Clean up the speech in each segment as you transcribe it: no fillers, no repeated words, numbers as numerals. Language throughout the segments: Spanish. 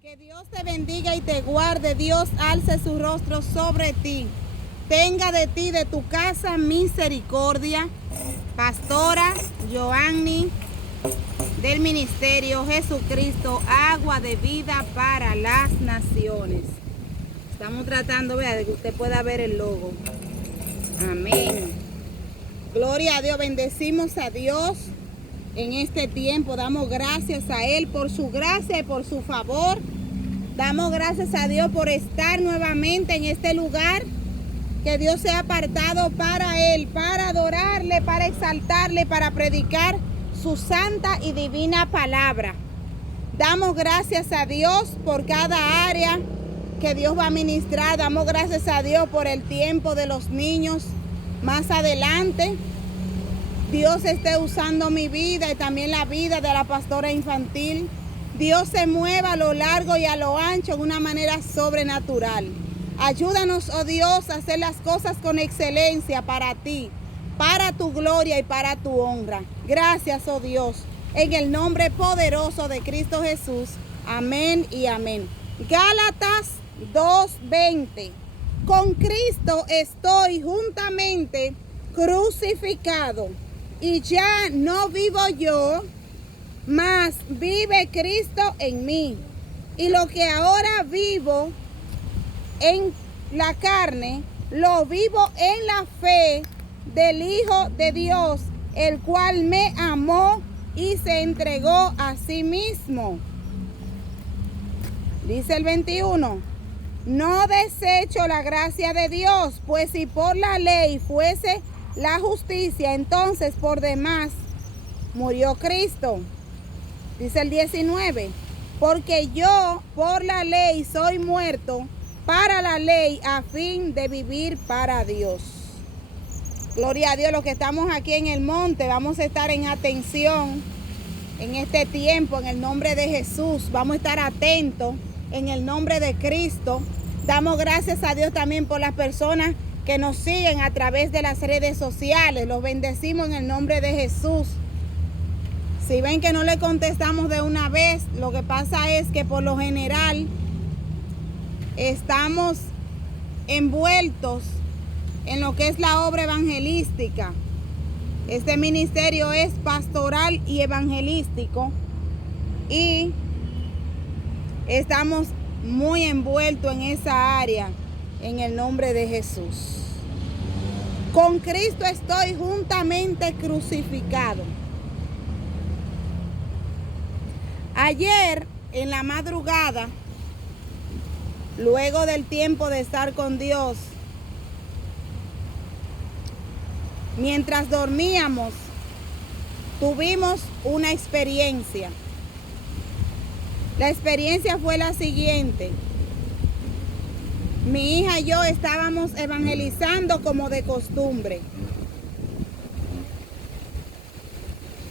Que Dios te bendiga y te guarde. Dios alce su rostro sobre ti. Tenga de ti, de tu casa, misericordia. Pastora Joanny, del Ministerio Jesucristo, Agua de Vida para las Naciones. Estamos tratando, vea, de que usted pueda ver el logo. Amén. Gloria a Dios. Bendecimos a Dios en este tiempo. Damos gracias a Él por su gracia y por su favor. Damos gracias a Dios por estar nuevamente en este lugar que Dios se ha apartado para Él, para adorarle, para exaltarle, para predicar su santa y divina palabra. Damos gracias a Dios por cada área que Dios va a ministrar. Damos gracias a Dios por el tiempo de los niños. Más adelante, Dios esté usando mi vida y también la vida de la pastora infantil. Dios se mueva a lo largo y a lo ancho de una manera sobrenatural. Ayúdanos, oh Dios, a hacer las cosas con excelencia para ti, para tu gloria y para tu honra. Gracias, oh Dios, en el nombre poderoso de Cristo Jesús. Amén y amén. Gálatas 2:20. Con Cristo estoy juntamente crucificado, y ya no vivo yo, mas vive Cristo en mí. Y lo que ahora vivo en la carne, lo vivo en la fe del Hijo de Dios, el cual me amó y se entregó a sí mismo. Dice el 21. No desecho la gracia de Dios, pues si por la ley fuese la justicia, entonces por demás murió Cristo. Dice el 19, porque yo por la ley soy muerto para la ley a fin de vivir para Dios. Gloria a Dios. Los que estamos aquí en el monte vamos a estar en atención en este tiempo en el nombre de Jesús. Vamos a estar atentos en el nombre de Cristo. Damos gracias a Dios también por las personas que nos siguen a través de las redes sociales. Los bendecimos en el nombre de Jesús. Si ven que no le contestamos de una vez, lo que pasa es que por lo general estamos envueltos en lo que es la obra evangelística. Este ministerio es pastoral y evangelístico y estamos muy envueltos en esa área en el nombre de Jesús. Con Cristo estoy juntamente crucificado. Ayer en la madrugada, luego del tiempo de estar con Dios, mientras dormíamos, tuvimos una experiencia. La experiencia fue la siguiente. Mi hija y yo estábamos evangelizando como de costumbre.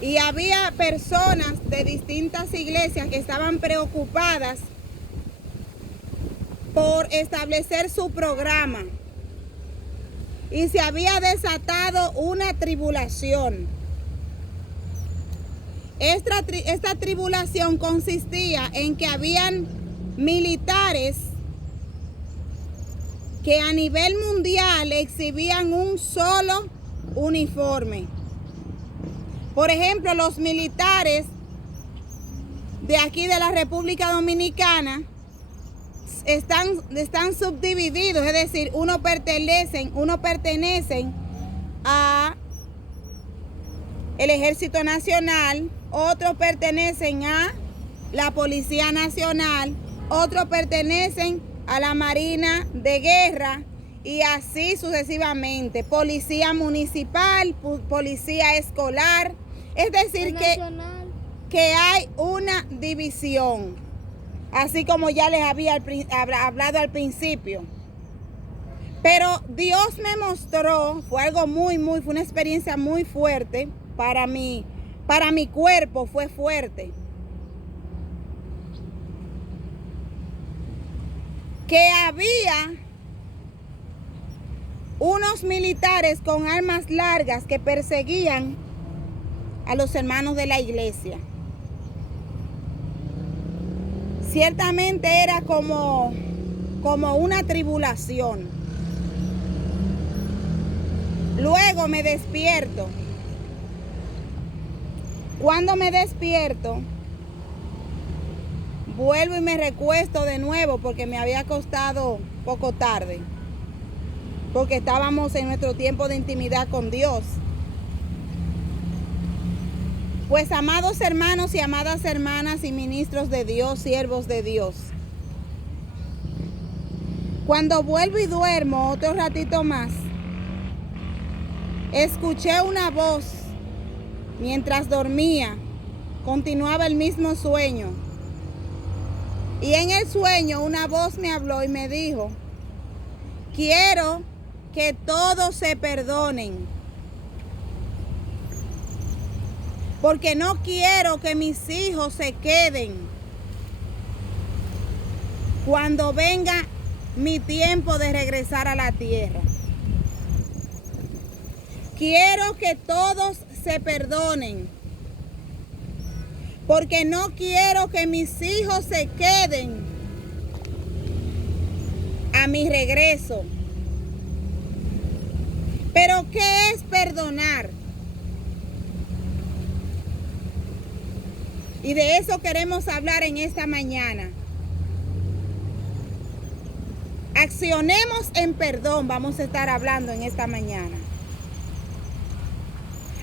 Y había personas de distintas iglesias que estaban preocupadas por establecer su programa. Y se había desatado una tribulación. Esta tribulación consistía en que habían militares que a nivel mundial exhibían un solo uniforme. Por ejemplo, los militares de aquí de la República Dominicana están subdivididos, es decir, unos pertenecen a el Ejército Nacional, otros pertenecen a la Policía Nacional, otros pertenecen a la Marina de Guerra y así sucesivamente. Policía municipal, policía escolar, es decir que hay una división, así como ya les había hablado al principio. Pero Dios me mostró, fue algo fue una experiencia muy fuerte para mí, para mi cuerpo fue fuerte. Que había unos militares con armas largas que perseguían a los hermanos de la iglesia. Ciertamente era como una tribulación. Luego me despierto. Cuando me despierto, vuelvo y me recuesto de nuevo porque me había acostado poco tarde. Porque estábamos en nuestro tiempo de intimidad con Dios. Pues amados hermanos y amadas hermanas y ministros de Dios, siervos de Dios, cuando vuelvo y duermo otro ratito más, escuché una voz mientras dormía, continuaba el mismo sueño. Y en el sueño una voz me habló y me dijo: quiero que todos se perdonen, porque no quiero que mis hijos se queden cuando venga mi tiempo de regresar a la tierra. Quiero que todos se perdonen, porque no quiero que mis hijos se queden a mi regreso. Pero ¿qué es perdonar? Y de eso queremos hablar en esta mañana. Accionemos en perdón, vamos a estar hablando en esta mañana.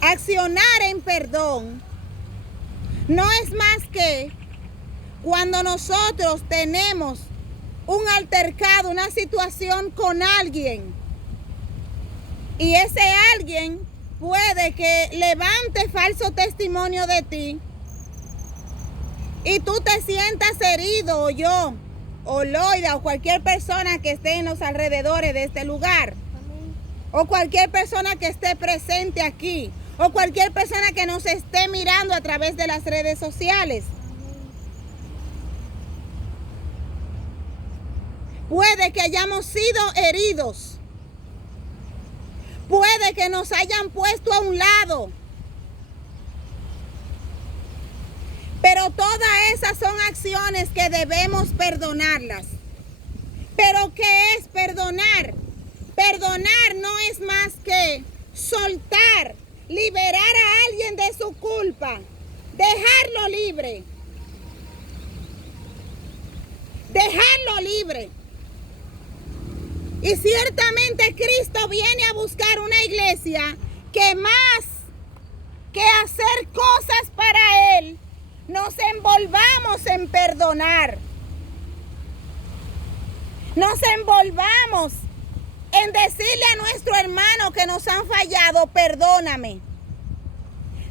Accionar en perdón no es más que cuando nosotros tenemos un altercado, una situación con alguien, y ese alguien puede que levante falso testimonio de ti y tú te sientas herido, o yo, o Loida, o cualquier persona que esté en los alrededores de este lugar, o cualquier persona que esté presente aquí, o cualquier persona que nos esté mirando a través de las redes sociales. Puede que hayamos sido heridos. Puede que nos hayan puesto a un lado. Pero todas esas son acciones que debemos perdonarlas. ¿Pero qué es perdonar? Perdonar no es más que soltar, liberar a alguien de su culpa, dejarlo libre. Dejarlo libre. Y ciertamente Cristo viene a buscar una iglesia que más que hacer cosas para Él, nos envolvamos en perdonar. Nos envolvamos en decirle a nuestro hermano que nos han fallado: perdóname.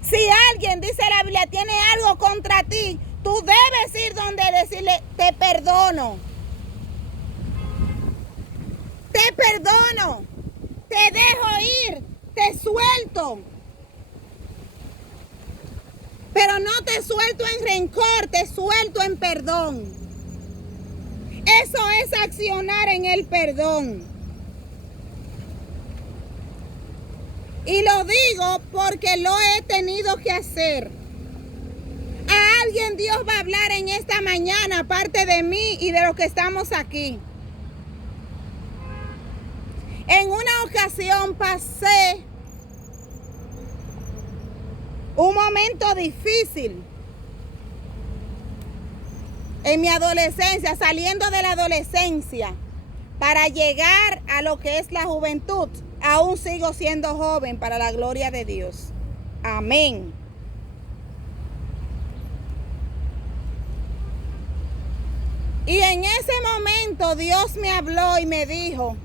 Si alguien, dice la Biblia, tiene algo contra ti, tú debes ir donde decirle: te perdono. Te perdono. Te dejo ir. Te suelto. Pero no te suelto en rencor, te suelto en perdón. Eso es accionar en el perdón. Y lo digo porque lo he tenido que hacer. A alguien Dios va a hablar en esta mañana, aparte de mí y de los que estamos aquí. En una ocasión pasé un momento difícil en mi adolescencia, saliendo de la adolescencia para llegar a lo que es la juventud. Aún sigo siendo joven, para la gloria de Dios. Amén. Y en ese momento Dios me habló y me dijo: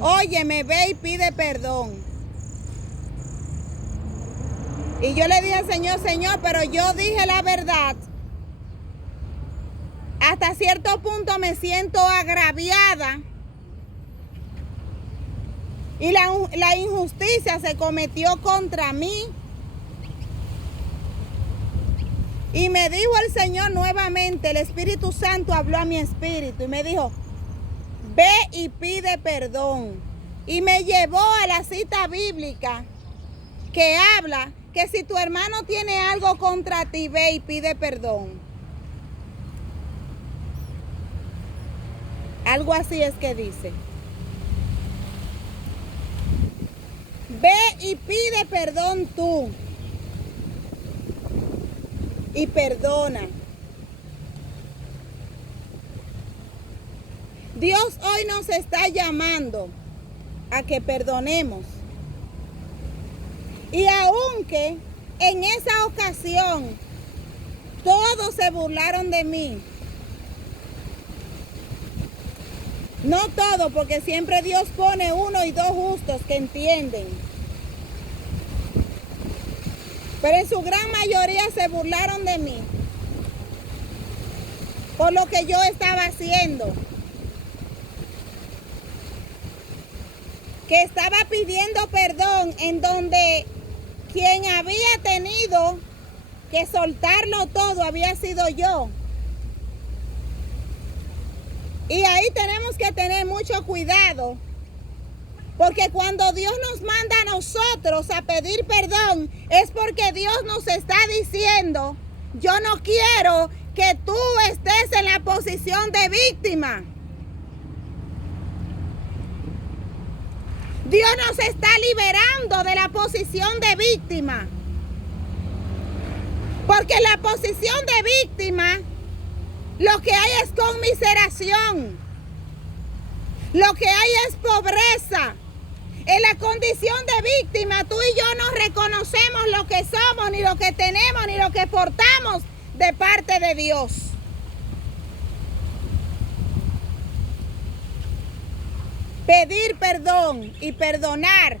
óyeme, ve y pide perdón. Y yo le dije al Señor: Señor, pero yo dije la verdad. Hasta cierto punto me siento agraviada. Y la injusticia se cometió contra mí. Y me dijo el Señor nuevamente, el Espíritu Santo habló a mi espíritu y me dijo: ve y pide perdón. Y me llevó a la cita bíblica que habla que si tu hermano tiene algo contra ti, ve y pide perdón. Algo así es que dice. Ve y pide perdón tú. Y perdona. Dios hoy nos está llamando a que perdonemos. Y aunque en esa ocasión todos se burlaron de mí, no todo, porque siempre Dios pone 1 y 2 justos que entienden. Pero en su gran mayoría se burlaron de mí por lo que yo estaba haciendo. Que estaba pidiendo perdón en donde quien había tenido que soltarlo todo había sido yo. Y ahí tenemos que tener mucho cuidado, porque cuando Dios nos manda a nosotros a pedir perdón, es porque Dios nos está diciendo, yo no quiero que tú estés en la posición de víctima. Dios nos está liberando de la posición de víctima. Porque en la posición de víctima, lo que hay es conmiseración. Lo que hay es pobreza. En la condición de víctima, tú y yo no reconocemos lo que somos, ni lo que tenemos, ni lo que portamos de parte de Dios. Pedir perdón y perdonar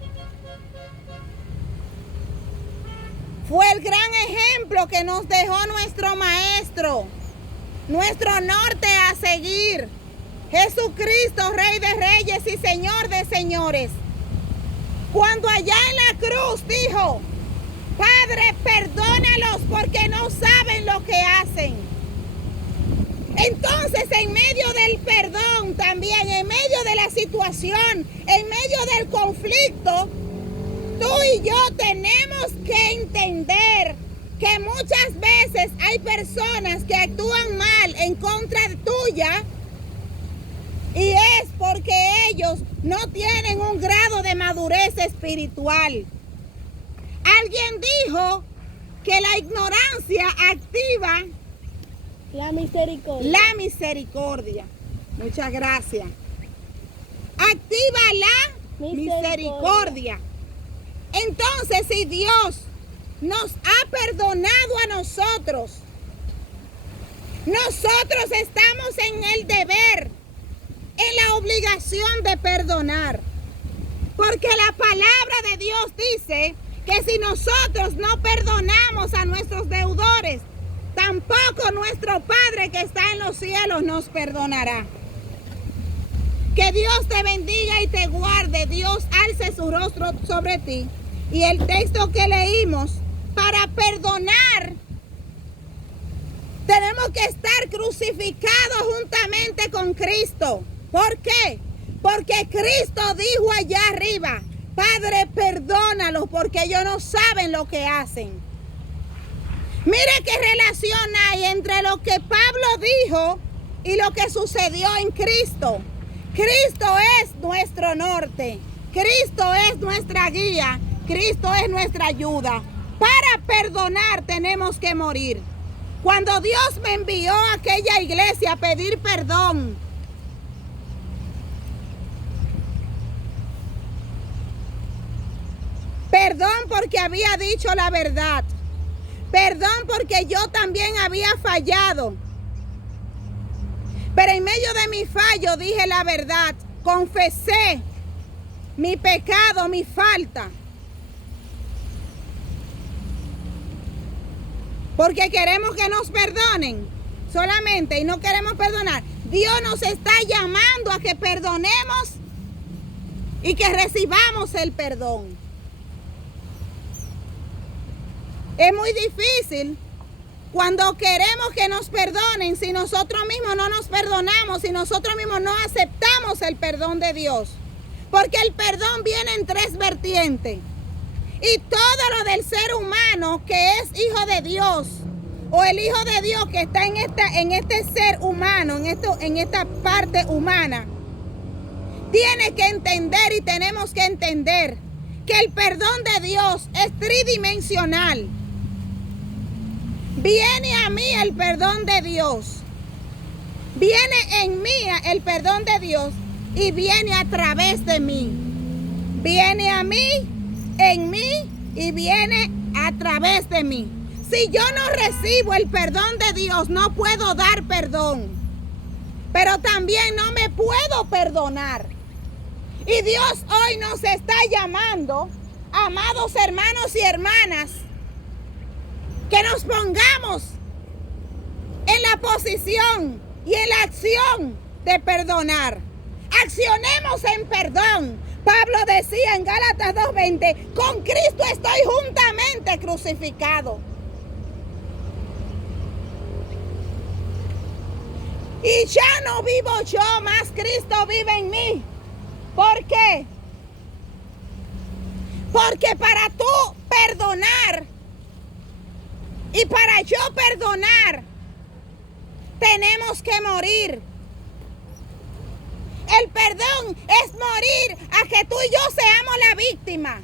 fue el gran ejemplo que nos dejó nuestro Maestro, nuestro norte a seguir, Jesucristo, Rey de Reyes y Señor de Señores. Cuando allá en la cruz dijo, Padre, perdónalos porque no saben lo que hacen. Entonces, en medio del perdón también, en medio de la situación, en medio del conflicto, tú y yo tenemos que entender que muchas veces hay personas que actúan mal en contra tuya y es porque ellos no tienen un grado de madurez espiritual. Alguien dijo que la ignorancia activa la misericordia. La misericordia. Muchas gracias. Activa la misericordia. Entonces, si Dios nos ha perdonado a nosotros, nosotros estamos en el deber, en la obligación de perdonar. Porque la palabra de Dios dice que si nosotros no perdonamos a nuestros deudores, tampoco nuestro Padre que está en los cielos nos perdonará. Que Dios te bendiga y te guarde. Dios alce su rostro sobre ti. Y el texto que leímos, para perdonar, tenemos que estar crucificados juntamente con Cristo. ¿Por qué? Porque Cristo dijo allá arriba, Padre, perdónalos porque ellos no saben lo que hacen. Mire qué relación hay entre lo que Pablo dijo y lo que sucedió en Cristo. Cristo es nuestro norte. Cristo es nuestra guía. Cristo es nuestra ayuda. Para perdonar tenemos que morir. Cuando Dios me envió a aquella iglesia a pedir perdón, perdón porque había dicho la verdad. Perdón porque yo también había fallado. Pero en medio de mi fallo dije la verdad. Confesé mi pecado, mi falta. Porque queremos que nos perdonen solamente y no queremos perdonar. Dios nos está llamando a que perdonemos y que recibamos el perdón. Es muy difícil cuando queremos que nos perdonen si nosotros mismos no nos perdonamos, si nosotros mismos no aceptamos el perdón de Dios. Porque el perdón viene en 3 vertientes. Y todo lo del ser humano que es hijo de Dios, o el hijo de Dios que está en este ser humano, en esta parte humana, tiene que entender y tenemos que entender que el perdón de Dios es tridimensional. Viene a mí el perdón de Dios. Viene en mí el perdón de Dios y viene a través de mí. Viene a mí, en mí y viene a través de mí. Si yo no recibo el perdón de Dios, no puedo dar perdón. Pero también no me puedo perdonar. Y Dios hoy nos está llamando, amados hermanos y hermanas, que nos pongamos en la posición y en la acción de perdonar. Accionemos en perdón. Pablo decía en Gálatas 2:20, con Cristo estoy juntamente crucificado. Y ya no vivo yo, más Cristo vive en mí. ¿Por qué? Porque para tú perdonar y para yo perdonar, tenemos que morir. El perdón es morir a que tú y yo seamos la víctima.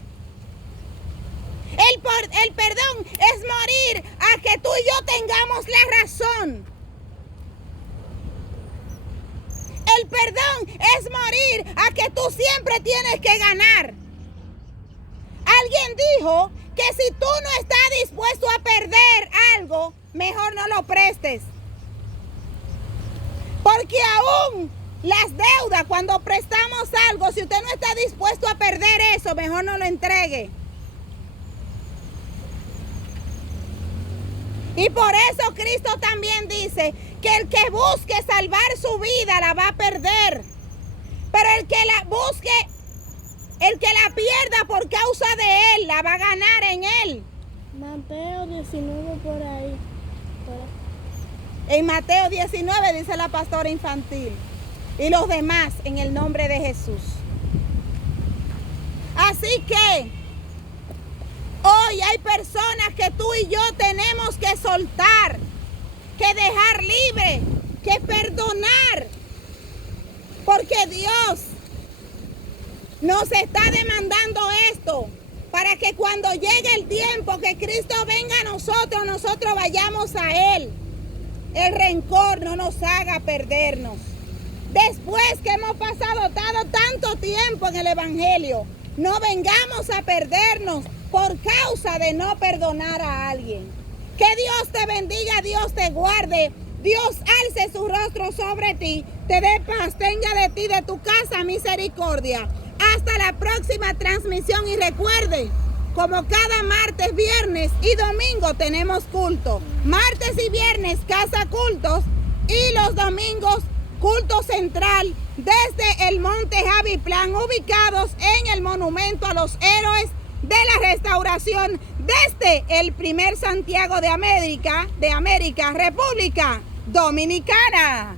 El perdón es morir a que tú y yo tengamos la razón. El perdón es morir a que tú siempre tienes que ganar. Alguien dijo que si tú no estás dispuesto a perder algo, mejor no lo prestes. Porque aún las deudas, cuando prestamos algo, si usted no está dispuesto a perder eso, mejor no lo entregue. Y por eso Cristo también dice que el que busque salvar su vida la va a perder. Pero el que la busque, el que la pierda por causa de él, la va a ganar en él. Mateo 19 por ahí. En Mateo 19 dice la pastora infantil. Y los demás en el nombre de Jesús. Así que hoy hay personas que tú y yo tenemos que soltar, que dejar libre, que perdonar. Porque Dios nos está demandando esto para que cuando llegue el tiempo que Cristo venga a nosotros, nosotros vayamos a Él. El rencor no nos haga perdernos. Después que hemos pasado tanto tiempo en el Evangelio, no vengamos a perdernos por causa de no perdonar a alguien. Que Dios te bendiga, Dios te guarde, Dios alce su rostro sobre ti, te dé paz, tenga de ti, de tu casa, misericordia. Hasta la próxima transmisión y recuerde, como cada martes, viernes y domingo tenemos culto. Martes y viernes, casa cultos, y los domingos, culto central desde el Monte Javiplan, ubicados en el Monumento a los Héroes de la Restauración, desde el primer Santiago de América, República Dominicana.